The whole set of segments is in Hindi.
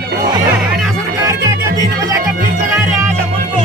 सरकार के आगे 3 बजे का फिर चला रहे आज हम उनको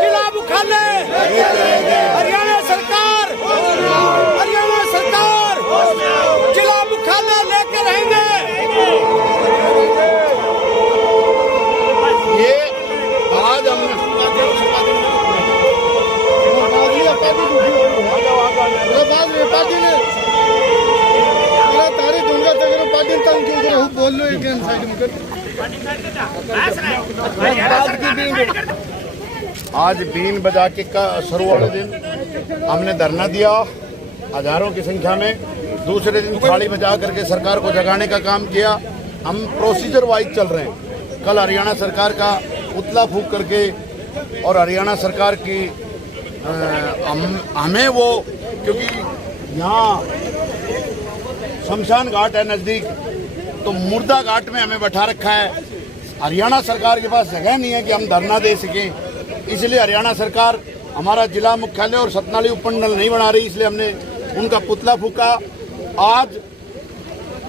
जिला मुख्यालय हरियाणा सरकार जिला मुख्यालय लेके रहेंगे। ये आज हमने तारी दूंगा पार्टी तंग क्यों बोल लो एक साइड में आज बीन बजा के का शुरू वाले दिन हमने धरना दिया हजारों की संख्या में। दूसरे दिन थाली बजा करके सरकार को जगाने का काम किया। हम प्रोसीजर वाइज चल रहे हैं। कल हरियाणा सरकार का पुतला फूंक करके और हरियाणा सरकार की हमें वो क्योंकि यहाँ शमशान घाट है नजदीक, तो मुर्दा घाट में हमें बैठा रखा है। हरियाणा सरकार के पास जगह नहीं है कि हम धरना दे सकें, इसलिए हरियाणा सरकार हमारा जिला मुख्यालय और सतनाली उपमंडल नहीं बना रही, इसलिए हमने उनका पुतला फूंका। आज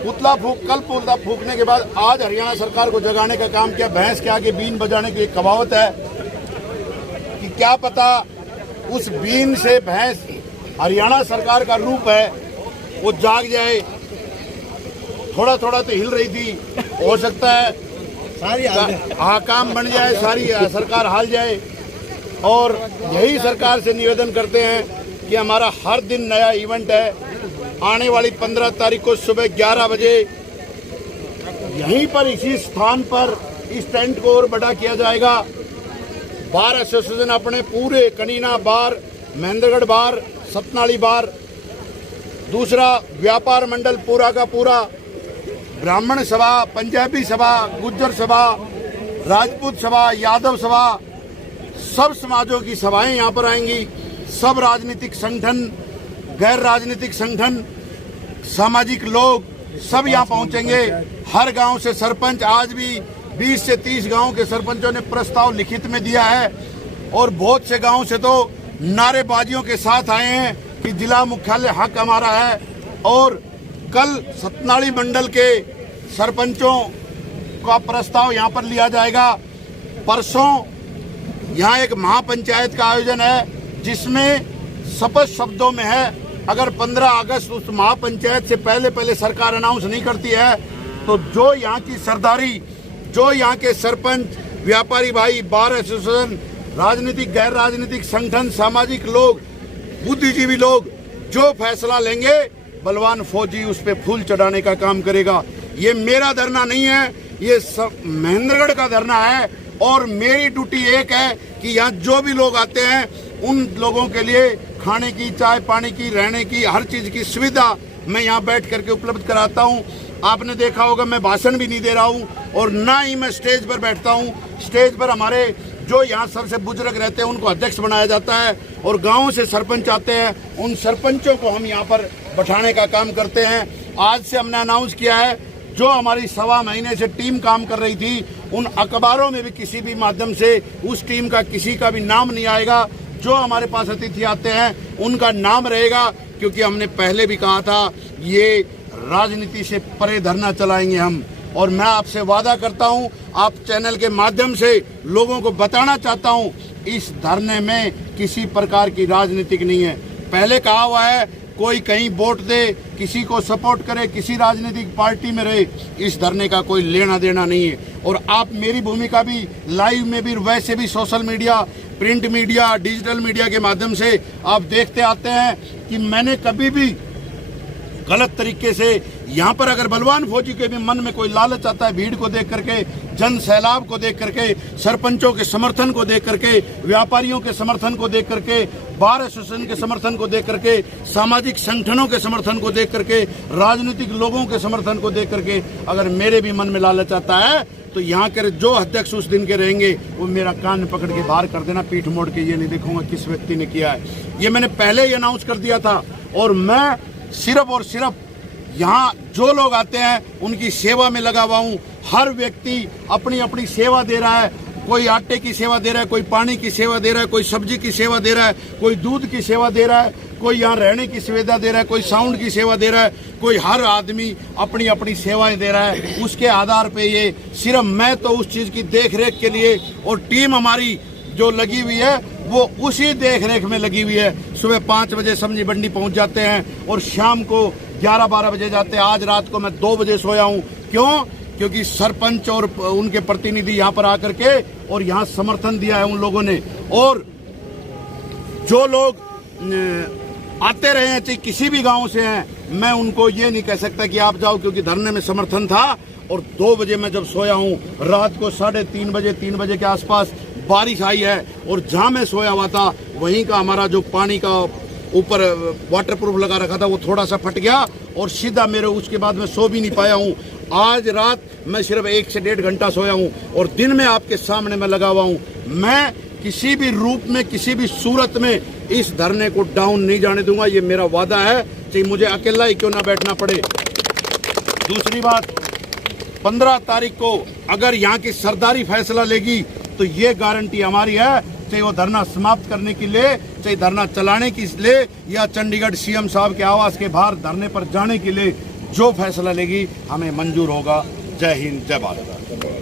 पुतला फूंकने के बाद आज हरियाणा सरकार को जगाने का काम किया। भैंस के आगे बीन बजाने की एक कहावत है कि क्या पता उस बीन से भैंस हरियाणा सरकार का रूप है वो जाग जाए। थोड़ा थोड़ा तो हिल रही थी, हो सकता है सारी काम बन जाए, सारी सरकार हाल जाए। और यही सरकार से निवेदन करते हैं कि हमारा हर दिन नया इवेंट है। आने वाली 15 तारीख को सुबह 11 बजे यहीं पर इसी स्थान पर इस टेंट को और बड़ा किया जाएगा। बार एसोसिएशन अपने पूरे कनीना बार, महेंद्रगढ़ बार, सतनाली बार, दूसरा व्यापार मंडल पूरा का पूरा, ब्राह्मण सभा, पंजाबी सभा, गुज्जर सभा, राजपूत सभा, यादव सभा, सब समाजों की सभाएं यहाँ पर आएंगी। सब राजनीतिक संगठन, गैर राजनीतिक संगठन, सामाजिक लोग सब यहाँ पहुंचेंगे। हर गांव से सरपंच, आज भी 20 से 30 गांव के सरपंचों ने प्रस्ताव लिखित में दिया है और बहुत से गांव से तो नारेबाजियों के साथ आए हैं कि जिला मुख्यालय हक हमारा है। और कल सतनाली मंडल के सरपंचों का प्रस्ताव यहाँ पर लिया जाएगा। परसों यहाँ एक महापंचायत का आयोजन है जिसमें स्पष्ट शब्दों में है अगर 15 अगस्त उस महापंचायत से पहले सरकार अनाउंस नहीं करती है तो जो यहाँ की सरदारी, जो यहाँ के सरपंच, व्यापारी भाई, बार एसोसिएशन, राजनीतिक गैर राजनीतिक संगठन, सामाजिक लोग, बुद्धिजीवी लोग जो फैसला लेंगे बलवान फौजी उस पे फूल चढ़ाने का काम करेगा। ये मेरा धरना नहीं है, ये महेंद्रगढ़ का धरना है। और मेरी ड्यूटी एक है कि यहाँ जो भी लोग आते हैं उन लोगों के लिए खाने की, चाय पानी की, रहने की, हर चीज की सुविधा मैं यहाँ बैठ करके उपलब्ध कराता हूँ। आपने देखा होगा मैं भाषण भी नहीं दे रहा हूँ और ना ही मैं स्टेज पर बैठता हूँ। स्टेज पर हमारे जो यहाँ सबसे बुजुर्ग रहते हैं उनको अध्यक्ष बनाया जाता है और गाँव से सरपंच आते हैं, उन सरपंचों को हम यहाँ पर बैठाने का काम करते हैं। आज से हमने अनाउंस किया है जो हमारी 1.25 महीने से टीम काम कर रही थी उन अखबारों में भी किसी भी माध्यम से उस टीम का किसी का भी नाम नहीं आएगा। जो हमारे पास अतिथि आते हैं उनका नाम रहेगा, क्योंकि हमने पहले भी कहा था ये राजनीति से परे धरना चलाएंगे हम। और मैं आपसे वादा करता हूं, आप चैनल के माध्यम से लोगों को बताना चाहता हूं, इस धरने में किसी प्रकार की राजनीतिक नहीं है। पहले कहा हुआ है कोई कहीं वोट दे, किसी को सपोर्ट करे, किसी राजनीतिक पार्टी में रहे, इस धरने का कोई लेना देना नहीं है। और आप मेरी भूमिका भी लाइव में भी, वैसे भी social media, print media, digital media के माध्यम से आप देखते आते हैं कि मैंने कभी भी गलत तरीके से यहाँ पर, अगर बलवान फौजी के भी मन में कोई लालच आता है, भीड़ को देख करके, जन सैलाब को देख करके, सरपंचों के समर्थन को देख करके, व्यापारियों के समर्थन को देख करके, बार एसोसिएशन के समर्थन को देख करके, सामाजिक संगठनों के समर्थन को देख करके, राजनीतिक लोगों के समर्थन को देख करके अगर मेरे भी मन में लालच आता है तो यहाँ के जो अध्यक्ष उस दिन के रहेंगे वो मेरा कान पकड़ के बाहर कर देना, पीठ मोड़ के ये नहीं देखूंगा किस व्यक्ति ने किया है। ये मैंने पहले ही अनाउंस कर दिया था। और मैं सिर्फ और सिर्फ यहाँ जो लोग आते हैं उनकी सेवा में लगा हुआ हूँ। हर व्यक्ति अपनी अपनी सेवा दे रहा है, कोई आटे की सेवा दे रहा है, कोई पानी की सेवा दे रहा है, कोई सब्जी की सेवा दे रहा है, कोई दूध की सेवा दे रहा है, कोई यहाँ रहने की सुविधा दे रहा है, कोई साउंड की सेवा दे रहा है, कोई हर आदमी अपनी अपनी सेवाएं दे रहा है। उसके आधार पे ये सिर्फ मैं तो उस चीज़ की देख रेख के लिए, और टीम हमारी जो लगी हुई है वो उसी देख रेख में लगी हुई है। सुबह 5 बजे सब्जी मंडी पहुंच जाते हैं और शाम को 11-12 बजे जाते हैं। आज रात को मैं 2 बजे सोया हूं। क्यों? क्योंकि सरपंच और उनके प्रतिनिधि यहाँ पर आकर के और यहाँ समर्थन दिया है उन लोगों ने। और जो लोग आते रहे हैं, चाहे किसी भी गांव से हैं, मैं उनको ये नहीं कह सकता कि आप जाओ, क्योंकि धरने में समर्थन था। और 2 बजे मैं जब सोया हूँ, रात को 3:30 बजे के आसपास बारिश आई है और जहाँ मैं सोया हुआ था वहीं का हमारा जो पानी का ऊपर वाटरप्रूफ लगा रखा था वो थोड़ा सा फट गया और सीधा मेरे, उसके बाद मैं सो भी नहीं पाया हूँ। आज रात मैं सिर्फ 1 से 1.5 घंटा सोया हूँ और दिन में आपके सामने मैं लगा हुआ हूँ। मैं किसी भी रूप में, किसी भी सूरत में इस धरने को डाउन नहीं जाने दूंगा, ये मेरा वादा है, चाहे मुझे अकेला ही क्यों ना बैठना पड़े। दूसरी बात, 15 तारीख को अगर यहाँ की सरदारी फैसला लेगी तो ये गारंटी हमारी है, चाहे वो धरना समाप्त करने के लिए, चाहे धरना चलाने के लिए, या चंडीगढ़ सीएम साहब के आवास के बाहर धरने पर जाने के लिए, जो फैसला लेगी हमें मंजूर होगा। जय हिंद, जय भारत।